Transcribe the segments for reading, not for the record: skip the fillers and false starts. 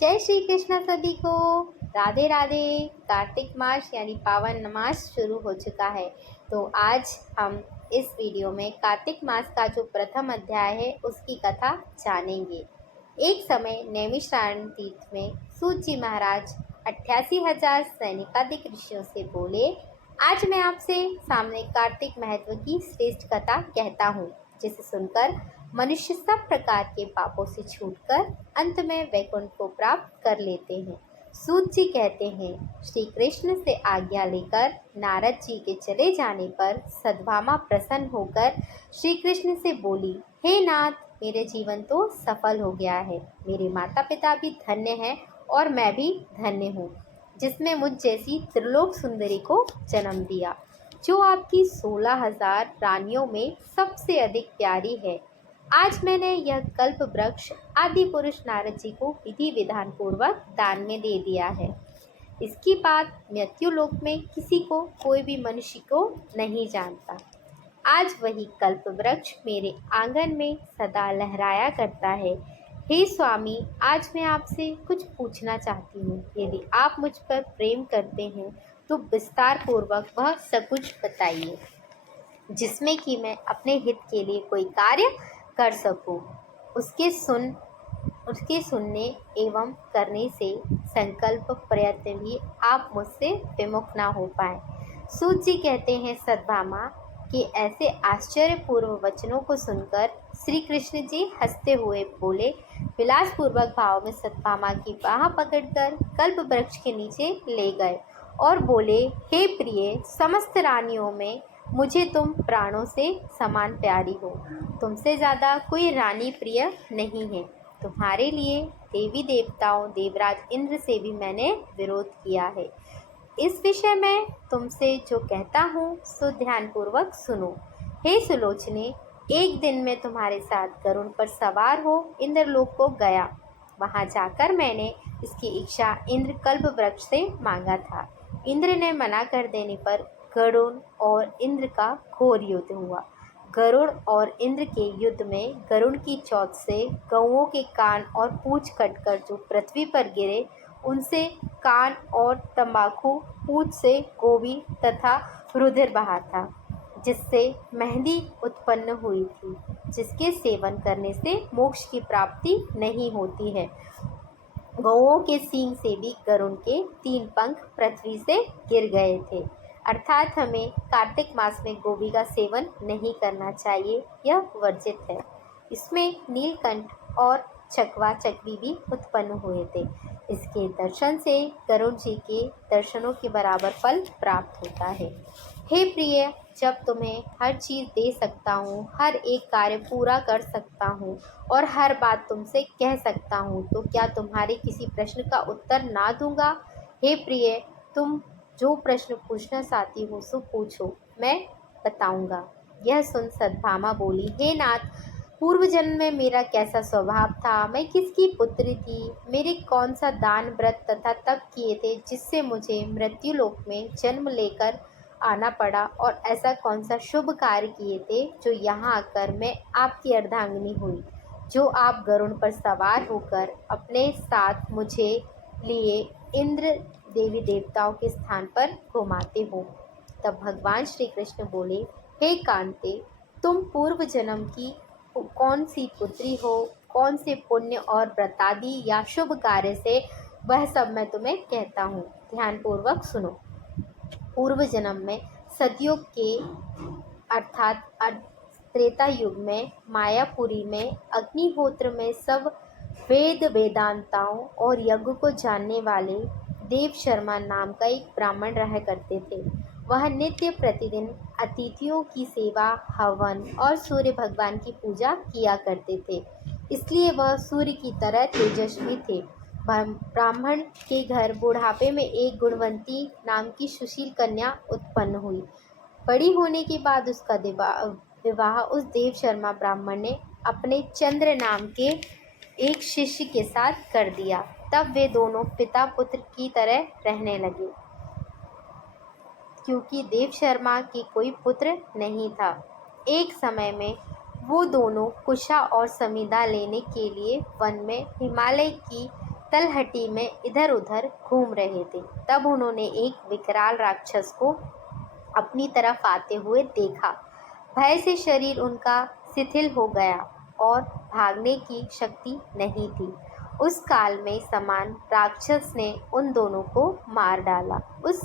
जय श्री कृष्ण सभी को। राधे राधे। कार्तिक मास यानी पावन मास शुरू हो चुका है। तो आज हम इस वीडियो में कार्तिक मास का जो प्रथम अध्याय है उसकी कथा जानेंगे। एक समय नैमिषारण्य तीर्थ में सूत जी महाराज 88,000 सैनिकाधिक ऋषियों से बोले, आज मैं आपसे सामने कार्तिक महत्व की श्रेष्ठ कथा कहता हूँ, जिसे सुनकर मनुष्य सब प्रकार के पापों से छूटकर अंत में वैकुंठ को प्राप्त कर लेते हैं। सूत जी कहते हैं, श्री कृष्ण से आज्ञा लेकर नारद जी के चले जाने पर सत्यभामा प्रसन्न होकर श्री कृष्ण से बोली, हे नाथ, मेरे जीवन तो सफल हो गया है। मेरे माता पिता भी धन्य हैं और मैं भी धन्य हूँ, जिसमें मुझ जैसी त्रिलोक सुंदरी को जन्म दिया, जो आपकी 16,000 रानियों में सबसे अधिक प्यारी है। आज मैंने यह कल्प वृक्ष आदि पुरुष नारद जी को विधि विधान पूर्वक दान में दे दिया है। इसकी बात मृत्यु लोक में किसी को, कोई भी मनुष्य को नहीं जानता। आज वही कल्प वृक्ष मेरे आंगन में सदा लहराया करता है। हे स्वामी, आज मैं आपसे कुछ पूछना चाहती हूँ। यदि आप मुझ पर प्रेम करते हैं तो विस्तार पूर्वक वह सब कुछ बताइए, जिसमें कि मैं अपने हित के लिए कोई कार्य कर सकूं। उसके सुनने एवं करने से संकल्प प्रयत्न भी आप मुझसे विमुख ना हो पाए। सूत जी कहते हैं, सत्यभामा के ऐसे आश्चर्यपूर्व वचनों को सुनकर श्री कृष्ण जी हंसते हुए बोले, विलासपूर्वक भाव में सत्यभामा की बाह पकड़कर कल्प वृक्ष के नीचे ले गए और बोले, हे प्रिय, समस्त रानियों में मुझे तुम प्राणों से समान प्यारी हो। तुमसे ज़्यादा कोई रानी प्रिय नहीं है। तुम्हारे लिए देवी देवताओं देवराज इंद्र से भी मैंने विरोध किया है। इस विषय में तुमसे जो कहता हूँ सो ध्यानपूर्वक सुनो। हे सुलोचने, एक दिन मैं तुम्हारे साथ गरुड़ पर सवार हो इंद्रलोक को गया। वहाँ जाकर मैंने इसकी इच्छा इंद्र कल्प वृक्ष से मांगा था। इंद्र ने मना कर देने पर गरुड़ और इंद्र का घोर युद्ध हुआ। गरुड़ और इंद्र के युद्ध में गरुड़ की चोंच से गौओं के कान और पूंछ कटकर जो पृथ्वी पर गिरे, उनसे कान और तंबाकू, पूंछ से गोभी तथा रुधिर बहा था, जिससे मेहंदी उत्पन्न हुई थी, जिसके सेवन करने से मोक्ष की प्राप्ति नहीं होती है। गौओं के सींग से भी गरुड़ के 3 पंख पृथ्वी से गिर गए थे। अर्थात हमें कार्तिक मास में गोभी का सेवन नहीं करना चाहिए, यह वर्जित है। इसमें नीलकंठ और चकवा चकवी भी उत्पन्न हुए थे। इसके दर्शन से गरुड़ जी के दर्शनों के बराबर फल प्राप्त होता है। हे प्रिय, जब तुम्हें हर चीज़ दे सकता हूँ, हर एक कार्य पूरा कर सकता हूँ और हर बात तुमसे कह सकता हूँ, तो क्या तुम्हारे किसी प्रश्न का उत्तर ना दूंगा? हे प्रिय, तुम जो प्रश्न पूछना चाहती हो सो पूछो, मैं बताऊंगा। यह सुन सत्यभामा बोली, हे नाथ, पूर्व जन्म में मेरा कैसा स्वभाव था, मैं किसकी पुत्री थी, मेरे कौन सा दान व्रत तथा तप किए थे जिससे मुझे मृत्यु लोक में जन्म लेकर आना पड़ा, और ऐसा कौन सा शुभ कार्य किए थे जो यहाँ आकर मैं आपकी अर्धांगिनी हुई, जो आप गरुड़ पर सवार होकर अपने साथ मुझे लिए इंद्र देवी देवताओं के स्थान पर घुमाते हो। तब भगवान श्री कृष्ण बोले, हे कांते, तुम पूर्व जन्म की कौन सी पुत्री हो, कौन से पुण्य और व्रतादि या शुभ कार्य से, वह सब मैं तुम्हें कहता हूँ, ध्यानपूर्वक सुनो। पूर्व जन्म में सतयुग के अर्थात त्रेता युग में मायापुरी में अग्निहोत्र में सब वेद वेदांताओं और यज्ञ को जानने वाले देव शर्मा नाम का एक ब्राह्मण रहा करते थे। वह नित्य प्रतिदिन अतिथियों की सेवा, हवन और सूर्य भगवान की पूजा किया करते थे, इसलिए वह सूर्य की तरह तेजस्वी थे। ब्राह्मण के घर बुढ़ापे में एक गुणवंती नाम की सुशील कन्या उत्पन्न हुई। बड़ी होने के बाद उसका विवाह उस देव शर्मा ब्राह्मण ने अपने चंद्र नाम के एक शिष्य के साथ कर दिया। तब वे दोनों पिता पुत्र की तरह रहने लगे, क्योंकि देव शर्मा के कोई पुत्र नहीं था। एक समय में वो दोनों कुशा और समिधा लेने के लिए वन में हिमालय की तलहटी में इधर उधर घूम रहे थे। तब उन्होंने एक विकराल राक्षस को अपनी तरफ आते हुए देखा। भय से शरीर उनका शिथिल हो गया और भागने की शक्ति नहीं थी। उस काल में समान राक्षस ने उन दोनों को मार डाला। उस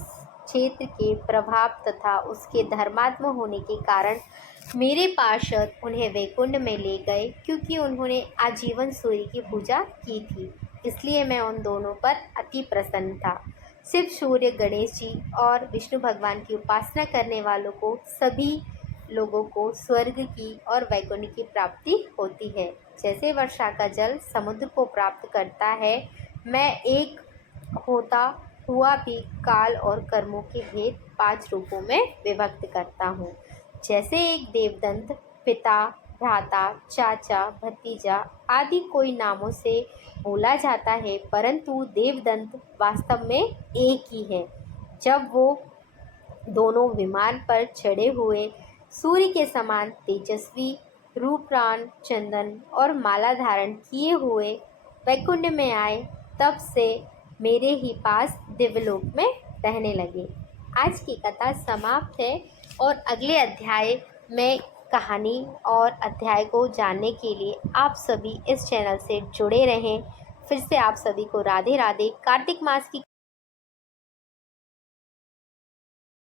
क्षेत्र के प्रभाव तथा उसके धर्मात्म होने के कारण मेरे पार्षद उन्हें वैकुंठ में ले गए, क्योंकि उन्होंने आजीवन सूर्य की पूजा की थी। इसलिए मैं उन दोनों पर अति प्रसन्न था। शिव, सूर्य, गणेश जी और विष्णु भगवान की उपासना करने वालों को, सभी लोगों को स्वर्ग की और वैकुंठ की प्राप्ति होती है। जैसे वर्षा का जल समुद्र को प्राप्त करता है, मैं एक होता हुआ भी काल और कर्मों के भेद 5 रूपों में विभक्त करता हूँ। जैसे एक देवदंत पिता, भ्राता, चाचा, भतीजा आदि कोई नामों से बोला जाता है, परंतु देवदंत वास्तव में एक ही है। जब वो दोनों विमान पर चढ़े हुए सूर्य के समान तेजस्वी, रूपरान, चंदन और माला धारण किए हुए वैकुंठ में आए, तब से मेरे ही पास दिव्यलोक में रहने लगे। आज की कथा समाप्त है और अगले अध्याय में कहानी और अध्याय को जानने के लिए आप सभी इस चैनल से जुड़े रहें। फिर से आप सभी को राधे राधे। कार्तिक मास की